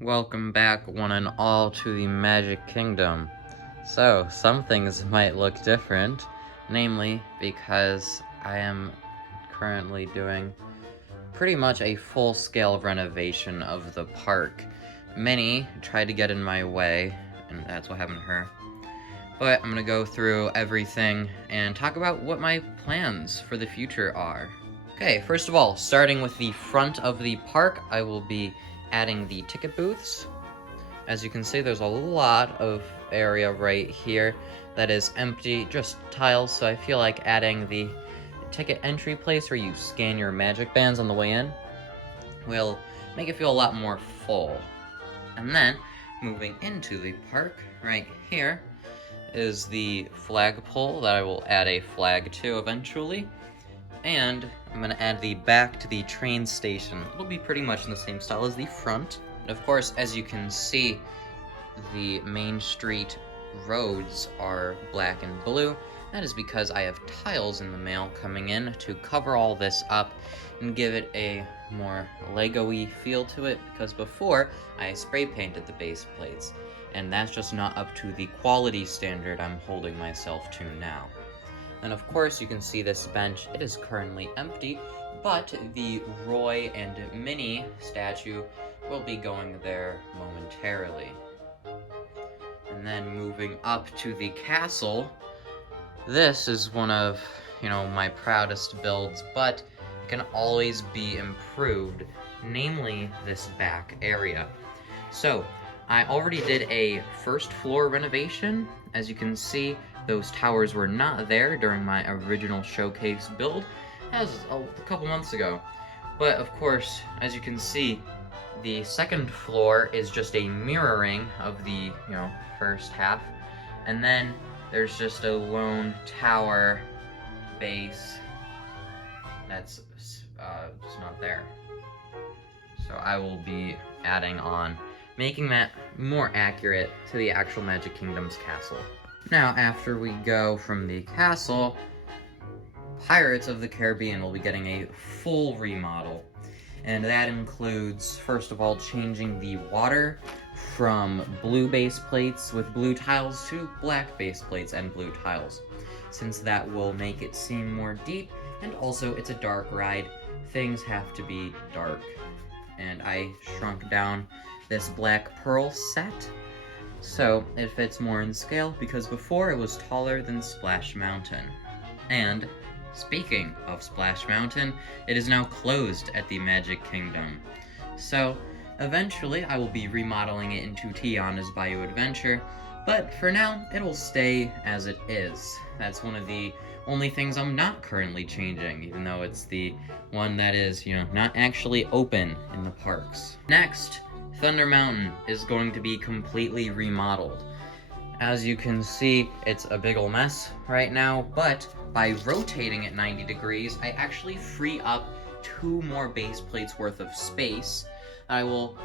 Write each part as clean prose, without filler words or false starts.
Welcome back, one and all, to the Magic Kingdom. So, some things might look different, namely because I am currently doing pretty much a full-scale renovation of the park. Minnie tried to get in my way, and that's what happened to her. But I'm gonna go through everything and talk about what my plans for the future are. Okay, first of all, starting with the front of the park, I will be adding the ticket booths. As you can see, there's a lot of area right here that is empty, just tiles, so I feel like adding the ticket entry place where you scan your magic bands on the way in will make it feel a lot more full. And then, moving into the park, right here, is the flagpole that I will add a flag to eventually. And I'm gonna add the back to the train station. It'll be pretty much in the same style as the front. And of course, as you can see, the Main Street roads are black and blue. That is because I have tiles in the mail coming in to cover all this up and give it a more Lego-y feel to it, because before I spray painted the base plates, and that's just not up to the quality standard I'm holding myself to now. And of course, you can see this bench. It is currently empty, but the Roy and Minnie statue will be going there momentarily. And then moving up to the castle, this is one of, my proudest builds, but it can always be improved, namely this back area. So, I already did a first floor renovation. As you can see, those towers were not there during my original showcase build. That was a couple months ago. But of course, as you can see, the second floor is just a mirroring of the, first half. And then there's just a lone tower base that's just not there. So I will be adding on, making that more accurate to the actual Magic Kingdom's castle. Now, after we go from the castle, Pirates of the Caribbean will be getting a full remodel. And that includes, first of all, changing the water from blue base plates with blue tiles to black base plates and blue tiles, since that will make it seem more deep, and also it's a dark ride. Things have to be dark. And I shrunk down this black pearl set, so it fits more in scale, because before it was taller than Splash Mountain. And speaking of Splash Mountain, it is now closed at the Magic Kingdom. So eventually I will be remodeling it into Tiana's Bayou Adventure, but for now it'll stay as it is. That's one of the only things I'm not currently changing, even though it's the one that is, not actually open in the parks. Next, Thunder Mountain is going to be completely remodeled. As you can see, it's a big ol' mess right now, but by rotating it 90 degrees, I actually free up 2 more base plates worth of space I will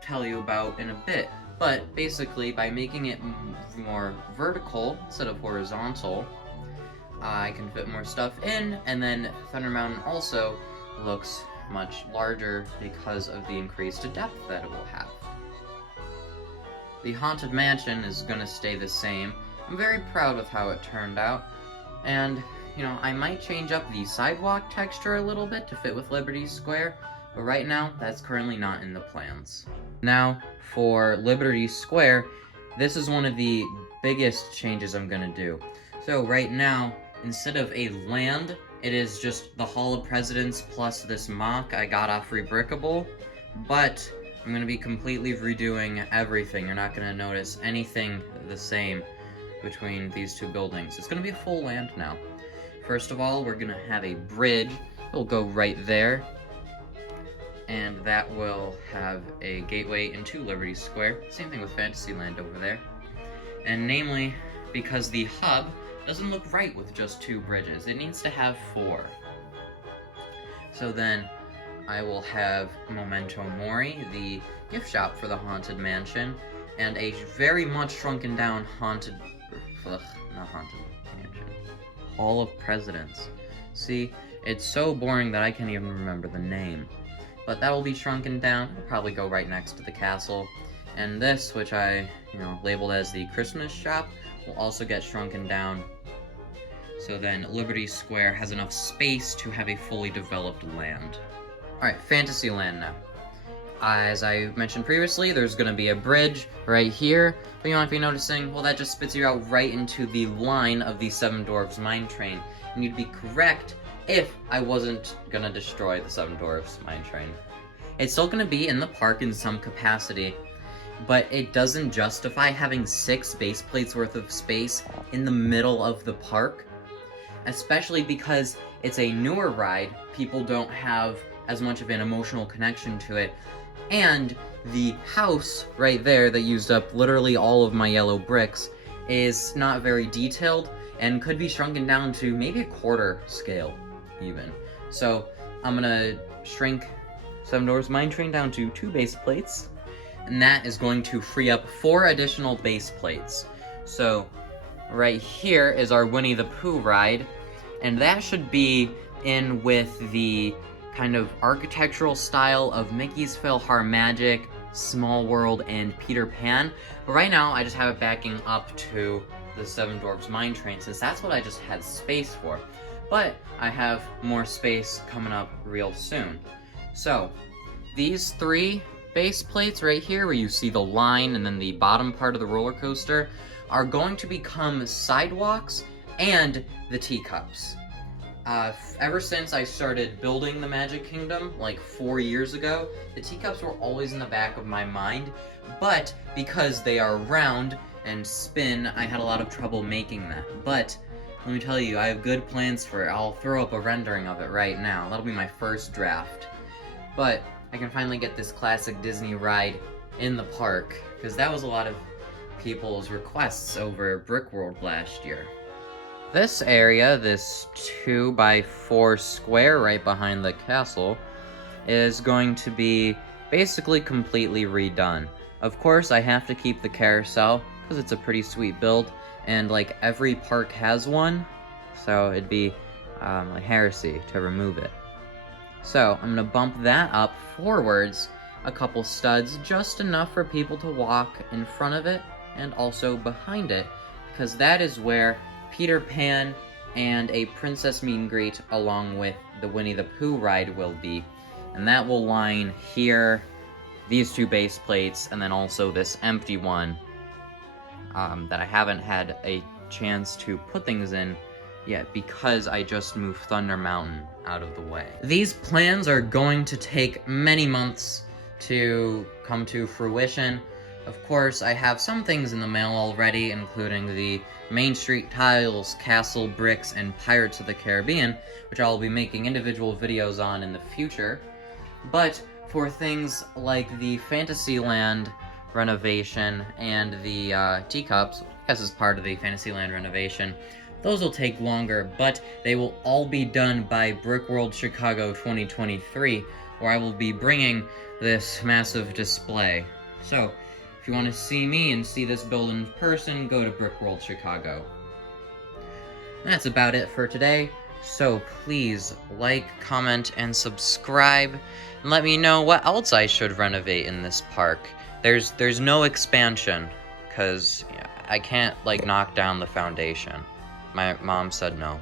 tell you about in a bit. But basically, by making it more vertical instead of horizontal, I can fit more stuff in, and then Thunder Mountain also looks much larger because of the increased depth that it will have. The Haunted Mansion is going to stay the same. I'm very proud of how it turned out, and, I might change up the sidewalk texture a little bit to fit with Liberty Square, but right now, that's currently not in the plans. Now, for Liberty Square, this is one of the biggest changes I'm going to do. So right now, instead of a land, it is just the Hall of Presidents plus this mock I got off Rebrickable, but I'm going to be completely redoing everything. You're not going to notice anything the same between these two buildings. It's going to be a full land now. First of all, we're going to have a bridge. It'll go right there, and that will have a gateway into Liberty Square. Same thing with Fantasyland over there. And namely, because the hub doesn't look right with just 2 bridges. It needs to have 4. So then I will have Memento Mori, the gift shop for the Haunted Mansion, and a very much shrunken down not Haunted Mansion, Hall of Presidents. See, it's so boring that I can't even remember the name. but that will be shrunken down. It'll probably go right next to the castle. And this, which I, labeled as the Christmas shop, will also get shrunken down. So then Liberty Square has enough space to have a fully developed land. Alright, Fantasyland now. As I mentioned previously, there's going to be a bridge right here, but you might be noticing, well, that just spits you out right into the line of the Seven Dwarfs Mine Train. And you'd be correct if I wasn't going to destroy the Seven Dwarfs Mine Train. It's still going to be in the park in some capacity, but it doesn't justify having 6 base plates worth of space in the middle of the park, especially because it's a newer ride. People don't have as much of an emotional connection to it. And the house right there that used up literally all of my yellow bricks is not very detailed and could be shrunken down to maybe a quarter scale even. So I'm gonna shrink Seven Dwarfs Mine Train down to 2 base plates, and that is going to free up 4 additional base plates. So right here is our Winnie the Pooh ride, and that should be in with the kind of architectural style of Mickey's PhilharMagic, Small World, and Peter Pan. But right now, I just have it backing up to the Seven Dwarfs Mine Train, since that's what I just had space for. But I have more space coming up real soon. So, these 3 base plates right here, where you see the line and then the bottom part of the roller coaster, are going to become sidewalks and the teacups. Ever since I started building the Magic Kingdom, like 4 years ago, the teacups were always in the back of my mind, but because they are round and spin, I had a lot of trouble making that. But, let me tell you, I have good plans for it. I'll throw up a rendering of it right now. That'll be my first draft. But, I can finally get this classic Disney ride in the park, because that was a lot of people's requests over Brickworld last year. This area, this 2x4 square right behind the castle, is going to be basically completely redone. Of course, I have to keep the carousel, because it's a pretty sweet build, and like every park has one, so it'd be like heresy to remove it. So, I'm going to bump that up forwards a couple studs, just enough for people to walk in front of it, and also behind it, because that is where Peter Pan and a Princess Meet and Greet along with the Winnie the Pooh ride will be. And that will line here, these 2 base plates, and then also this empty one that I haven't had a chance to put things in yet because I just moved Thunder Mountain out of the way. These plans are going to take many months to come to fruition. Of course, I have some things in the mail already, including the Main Street tiles, castle bricks, and Pirates of the Caribbean, which I'll be making individual videos on in the future. But for things like the Fantasyland renovation and the teacups, I guess is part of the Fantasyland renovation, those will take longer, but they will all be done by Brickworld Chicago 2023, where I will be bringing this massive display. So, if you want to see me and see this build in person, go to Brickworld Chicago. That's about it for today, so please like, comment, and subscribe, and let me know what else I should renovate in this park. There's no expansion, because I can't, like, knock down the foundation. My mom said no.